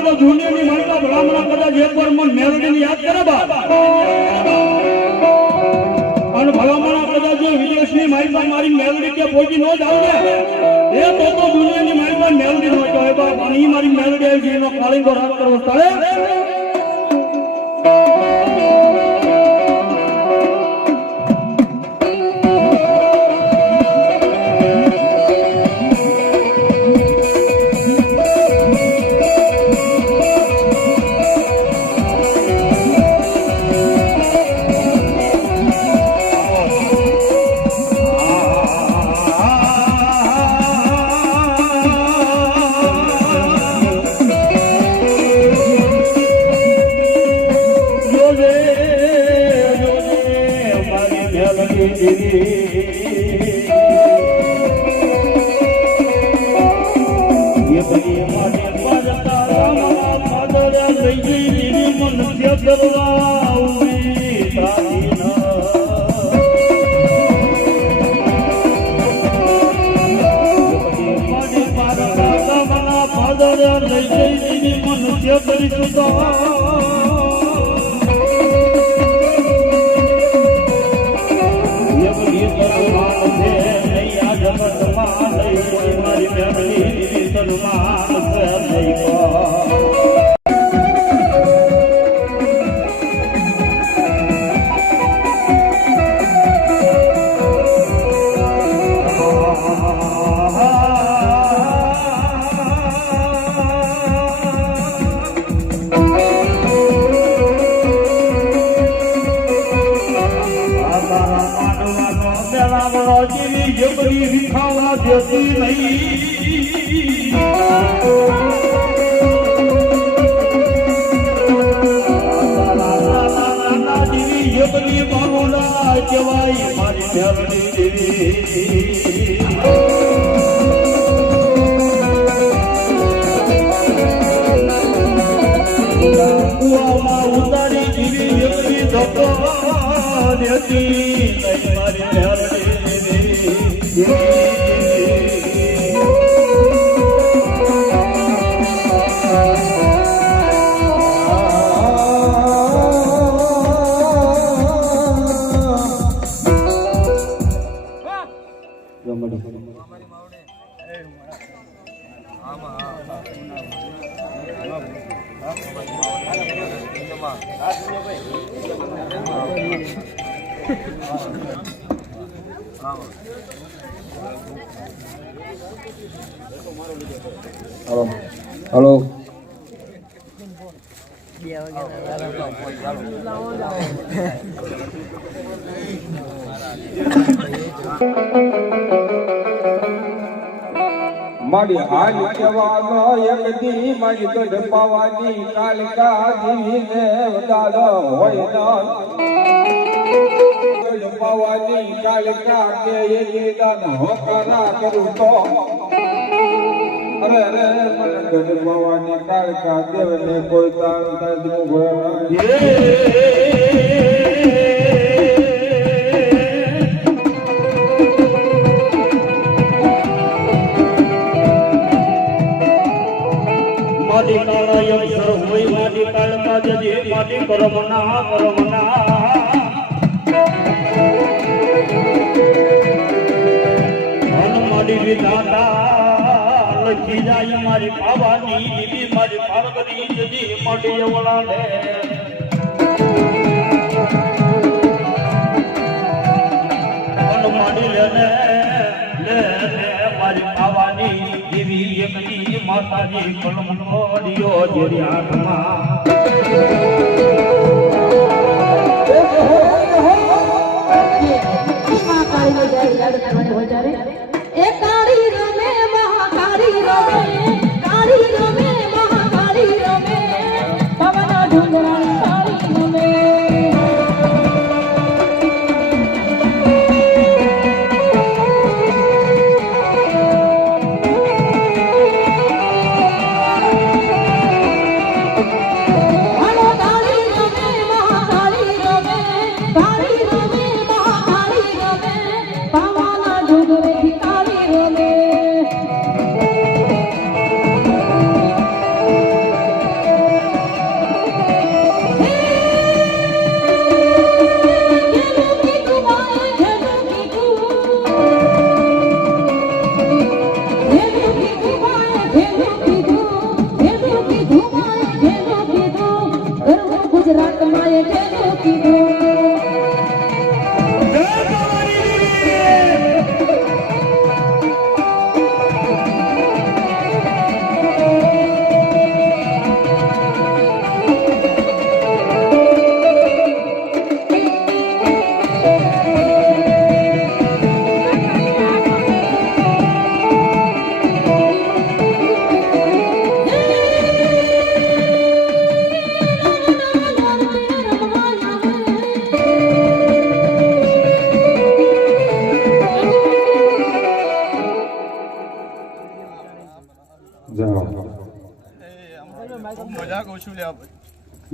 ભલામણા જુનિયરની મારી બા ભલામણા કદાચ એકવાર મનની યાદ કરે બા અને ભલામણા કદાચ જો વિદેશની મારી પાસે મારી મેલડી કે પહોંચી નો જ આવે એ તો તો દુનિયાની મારી પાસે મેલડી ન કહેવાય બાપ અને ઈ મારી મેલડી આવી છે, એનો કાળીંગો રાત કરવો ચાલે કહેવાય મારી મેરડી હલો હલો મારી હાલ કહેવાનો એક દી મારી તો ઢપાવાની કાલિકા જીવીને વધારો હોય તો ઢપાવાની કાલિકા કે એ નિદાન હોકારા કરું તો. અરે અરે મને ઢપાવાની કાલિકા દેવને કોઈ તાર તાર ઘોડા માટી કરમના કરમના ધન માડી વિધાતા, લખી જાય મારી પાવાની દીદી મારી પાર્વતી જજી માટી એવડા લે મન માડી લે લે મારી પાવાની દીવી એકની માતાજી કલમ નોડિયો જેરી આંખમાં એ કાળી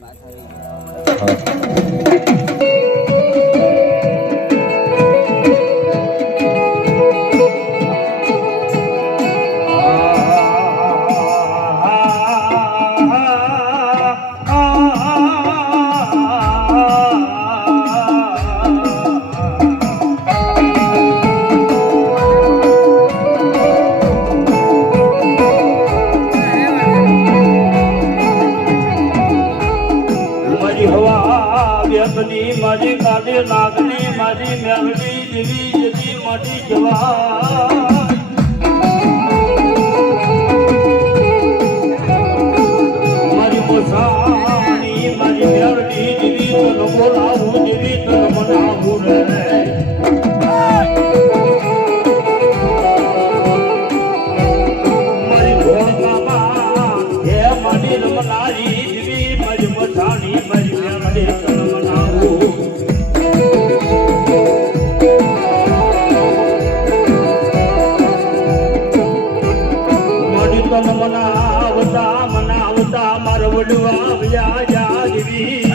મેલડી મારી વ્યસની મારી કાલે નાગની મારી મેલડી જેવી જતી માટી જવા જેવી બોલાવું જેવી તન મનાવું રે મનાવતા મનાવતા માર આવ્યા જાગવી.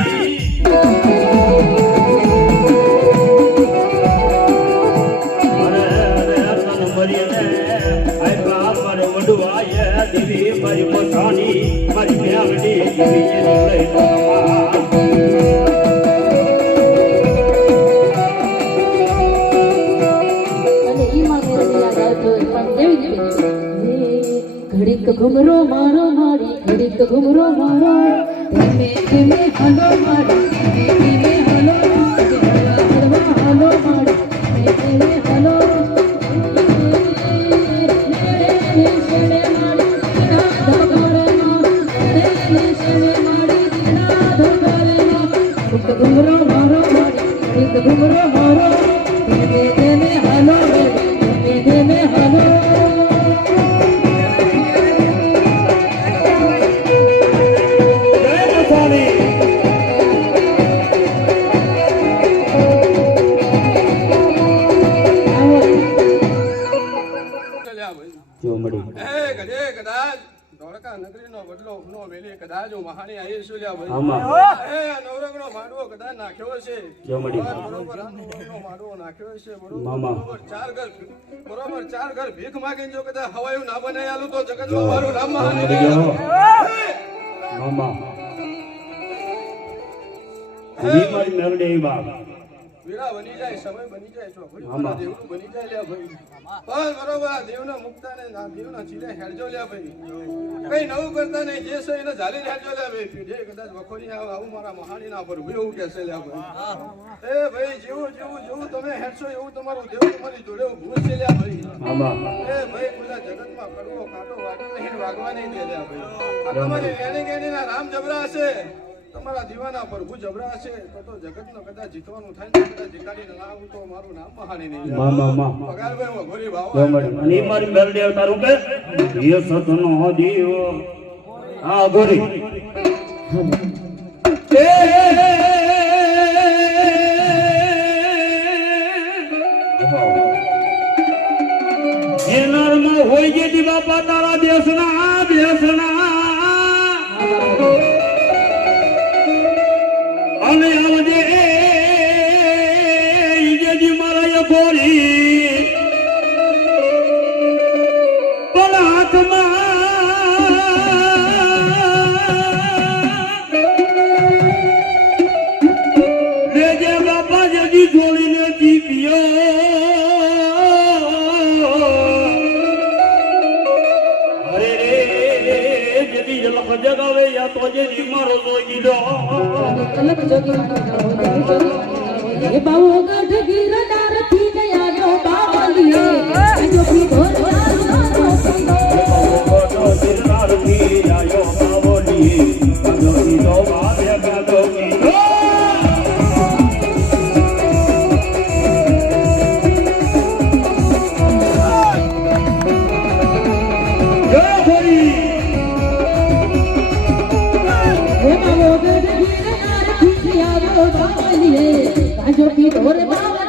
દેવી. મારે દેવી મારી મેળડી દેવી ઘડીક ઘુમરો મારો મારી ઘડીક ઘુમરો મારો ધીમે ધીમે હલો મારી ધીમે ધીમે હલો હળવા હળવા હલો મારી ધીમે ધીમે હલો શેણે શેણે મારી ધીણા ધોકારેમાં. ચાર ઘર બરોબર ચાર ઘર ભીખ માગીને જો કદાચ હવાયું ના બનાવી આલું તો જગતમાં મારું નામ મહાની મારી બાપ. વીરા બની જાય સમય બની જાય મામા. દેવનું બની જાય લ્યા ભાઈ. બસ બરોબર દેવના મુક્તા ને દેવના ચીલે હેડજો લ્યા ભાઈ. કઈ નવું કરતા નહીં જે છે એને ઝાલી હેડજો લ્યા ભાઈ. જે કદાચ વખોરી આવે આવું મારા મહાની ના પર એવું કહેશે લ્યા ભાઈ. એ ભાઈ જેવું જેવું જેવું તમે હેડશો એવું તમારું દેવ તમારી જોડે ભૂલ છે લ્યા ભાઈ. એ ભાઈ પેલા જગતમાં કરવો કાંટો વાટો નહીં વાગવા નહીં દે લ્યા ભાઈ. તમારી લેણી કેણીના રામ જબરા હશે. તમારા દીવાના પ્રભુ જબરા છે તો તો જગતનો કદાચ જીતવાનું થાય ને કદાચ જીતાડીને ના આવું તો મારું નામ મહાની નહીં મા મા મા પગારભાઈ વઘોરી ભાવ અને મારી મેલડી તારું કે યે સતનો દીવો હા ગોરી એ નરમાં હોય જે દીવા બાપા તારા દેશના દેશના જોડીને જીવ્યો અરે રે જેદી જલક જગાવે યા તો જે મારો જોઈ દો. કલક જોગી માનો જોગી એ બાવો ગઢ ગીરદારથી ગયા આયો બાવલીએ જો ભી ગોડો દિલદારથી આયો ભોગ ભોગ ગીર ગાજો કી ઢોર બાવલીએ ગાજો કી ઢોર બાવલીએ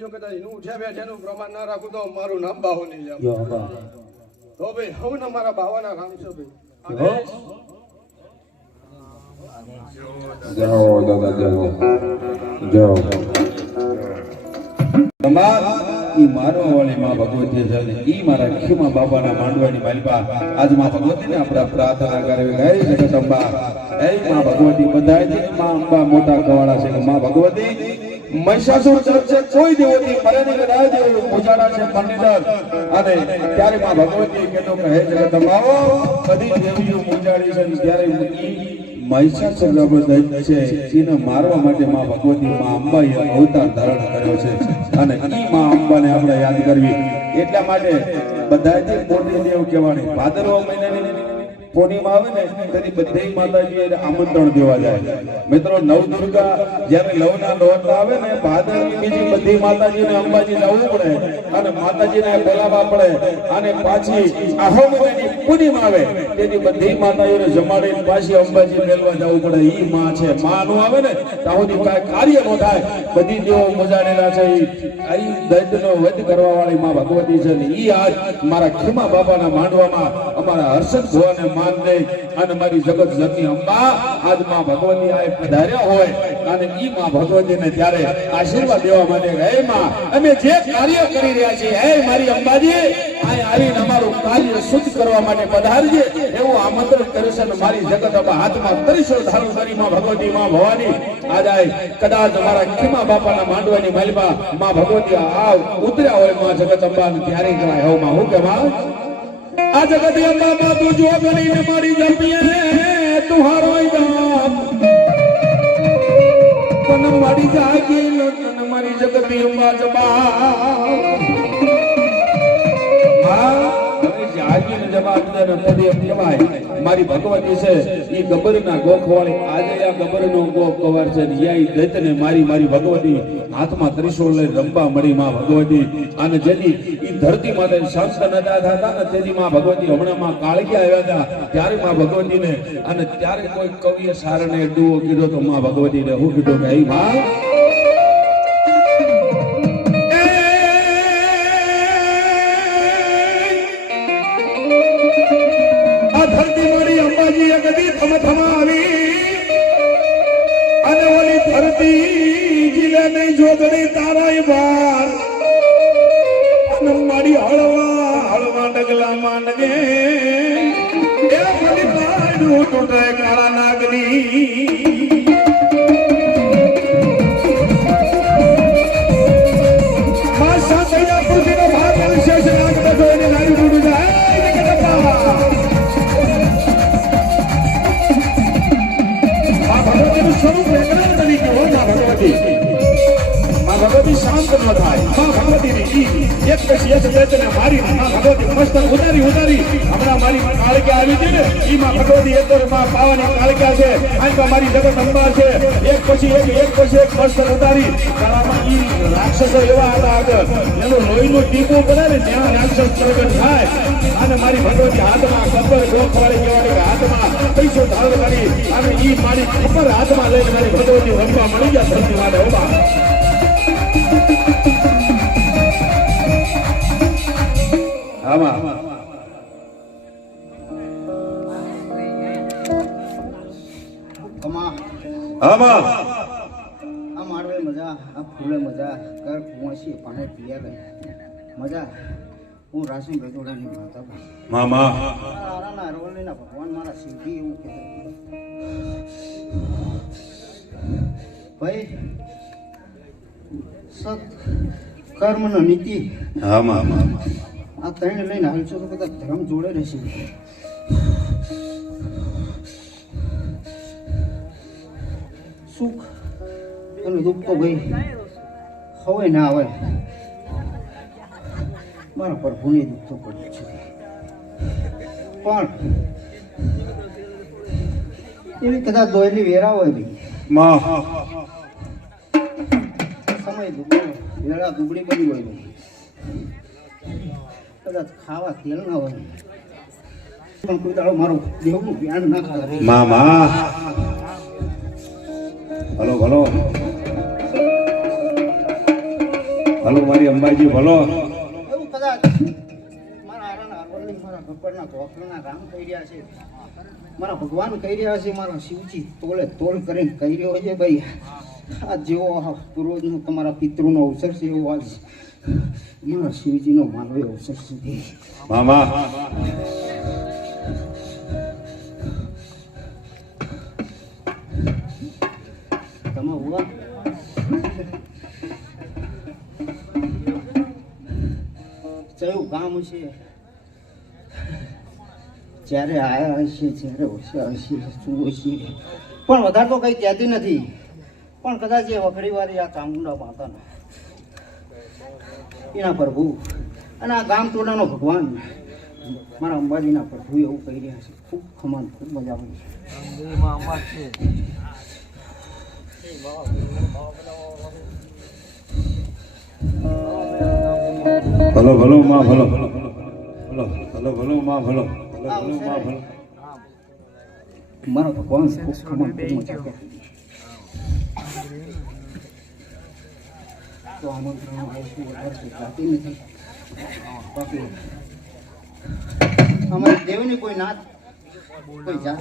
ભેગું કદાચ એનું ઉઠ્યા બેઠા એનું પ્રમાણ ના રાખું તો મારું નામ બાહો નહીં તો ભાઈ હું ને મારા બાવાના રામ છે ભાઈ? જાઓ દાદા જાઓ જાઓ તમાર ઈ મારો વાળી માં ભગવતી છે ને ઈ મારા ખીમા બાબાના માંડવાની માલિકા આજમાં ભગવતીને આપણે પ્રાર્થના કરવી હે જગદંબા હે માં ભગવતી બધાયથી માં અંબા મોટા કવાળા છે માં ભગવતી. મહિષાસુર ચર્ચે કોઈ દેવોથી મરે નહીં રાજ દેવો પૂજાડા છે પંડિતર અને ત્યારે માં ભગવતી કહેતો કે, હે જગદંબાઓ બધી દેવીઓ પૂજાડી છે ત્યારે મહિષાસુર દૈત્ય છે જેને મારવા માટે માં ભગવતી માં અંબાએ અવતાર ધારણ કર્યો છે. અને ઈ માં અંબાને આપણે યાદ કરવી. એટલા માટે બધાથી મોટી દેવ કહેવાની ભાદરવા મહિનાની પૂર્ણિમા આવે ને ત્યારે બધી માતાજી આમંત્રણ દેવા જાય. મિત્રો, નવદુર્ગા જયારે લવના નોરતા આવે ને, ભાદરવી બીજી બધી માતાજીને અંબાજી જવું પડે અને માતાજીને બોલાવવા પડે અને પાછી આહો પૂર્ણિમા આવે, તેની બધી માતાજીને જમાડીને પાછી અંબાજી મેળવા જવું પડે. ઈ માં છે. માં નું આવે ને, ત્યાં સુધી કાંઈ કાર્ય નો થાય. બધી દેવો મજાડેલા છે. ઈ દૈત્યનો વધ કરવા વાળી માં ભગવતી છે ઈ આજ મારા ખીમા બાપાના માંડવામાં અમારા હર્ષદ ભુવાને માન નહીં અને મારી જગત જમી અંબા. આજમાં ભગવતી આ પધાર્યા હોય અને ઈ માં ભગવતીને ત્યારે આશીર્વાદ દેવા માટે હે માં, અમે જે કાર્ય કરી રહ્યા છીએ, હે મારી અંબાજી અહીં આવીને અમારું કાર્ય શુદ્ધ કરવા માટે પધારજે. એવું આમંત્રણ કરે છે મારી જગત અબા હાથમાં ત્રિશૂળ ધારણ કરી માં ભગવતી માં ભવાની. આજ આય કદાચ અમારા ખીમા બાપાના માંડવાની માલમાં માં ભગવતી આ ઉતર્યા હોય, માં જગત અંબા ત્યારે કરાય હો માં, હું કે માં આ જગત અંબા માં તું જો કરીને મારી જમીએ તુહારો ગામ પણ મારી જાગી તન મારી જગત અંબા દેનો તદી કહેવાય મારી ભગવતી છે ઈ ગબરના ગોખ આજે આ ગબરનો ગોખ કવર છે ને યા ઈ દૈત્યને મારી મારી ભગવતી અને જેની ધરતી માતે શાંત થતા ને તેથી માં ભગવતી હમણાં માં કાળકી આવ્યા હતા ત્યારે માં ભગવતીને, અને ત્યારે કોઈ કવિએ સારને કીધો તો માં ભગવતીને હું કીધું કે નહીં જોગણી તારાય બાર. અને મારી હળવા હળવા ડગલા માંડગે એ મને પાડું તૂટે કાળા નાગની. ભગવતી શાંત ન થાય. માં ભગવતીની ઈ એક પછી એક બેચને મારી માં ભગવતી મસ્તક ઉતારી ઉતારી. હમણાં મારી કાળકા આવી છે ને, ઈ માં ભગવતી એક માં પાવાની કાળકા છે. આંખમાં મારી જગત અંબા છે. એક પછી એક એક પછી એક મસ્તક ઉતારી. ગળામાં ઈ રાક્ષસો એવા હતા આગળ. એનું લોહીનું ટીપું કરે ને ત્યાં રાક્ષસ પ્રગટ થાય. અને મારી ભગવતી હાથમાં ખબર ગોખવાળી કહેવાની હાથમાં પૈસો ધારણ કરી. અને ઈ મારી ખબર હાથમાં લઈને મારી ભગવતી રમવા મળી ગયા ધરતી માટે ઓબા. આમાં આમાં આ માળવે મજા આ ફૂલે મજા કર કુંવસી પાણી પીયા મજા હું રાસી બેદોડાની માતા મામા આરાના અરવલ્લીના ભગવાન મારા એવું કહેતા ભાઈ કર્મ નીતિ. આમાં આ ત્રણ લઈને હાલશો તો બધા ધર્મ જોડે રહેશે. સુખ અને દુઃખ તો ભાઈ હવે ના આવે. મારા પ્રભુને દુઃખ તો પડ્યું છે. પણ એવી કદાચ દોયલી વેરા હોય ભાઈ. વેળા દુબળી બની હોય કદાચ ખાવા તેલ ના હોય. પણ કોઈ દાડો મારું દેવનું ધ્યાન ના કરે મામા હલો ભલો હલો મારી અંબાજી ભલો એવું કદાચ મારા આરાના અરવલ્લી મારા ભગવાનના ધોકરના રામ કહી રહ્યા છે. મારા ભગવાન કહી રહ્યા છે મારા શિવજી તોલે તોલ કરીને કહી રહ્યો છે ભાઈ. આ જેવો પૂર્વજનો તમારા પિતૃનો અવસર છે એવો આજ મારા શિવજીનો માનવી અવસર છે. મામા. તમે ઉવા કયું કામ છે? જ્યારે આયા હશે જ્યારે હોશિયાર હશે શું હશે? પણ વધારે તો કંઈ કહેતી નથી. પણ કદાચ એ વખડી વાળી આ ચામુંડા માતાના. એના પ્રભુ અને આ ગામ ટોળાનો ભગવાન. મારા અંબાજીના પ્રભુ એવું કહી રહ્યા છે. ખૂબ ખમાન ખૂબ મજા આવી ભલો ભલો માં ભલો. ભલો ભલો ભલો ભલો માં ભલો. ભલો ભલો માં ભલો. મારો ભગવાન ખૂબ ખમાન ખૂબ મજા કરે તો આમંત્રણ આવશું નથી બાકી અમારી દેવની કોઈ નાત કોઈ જાત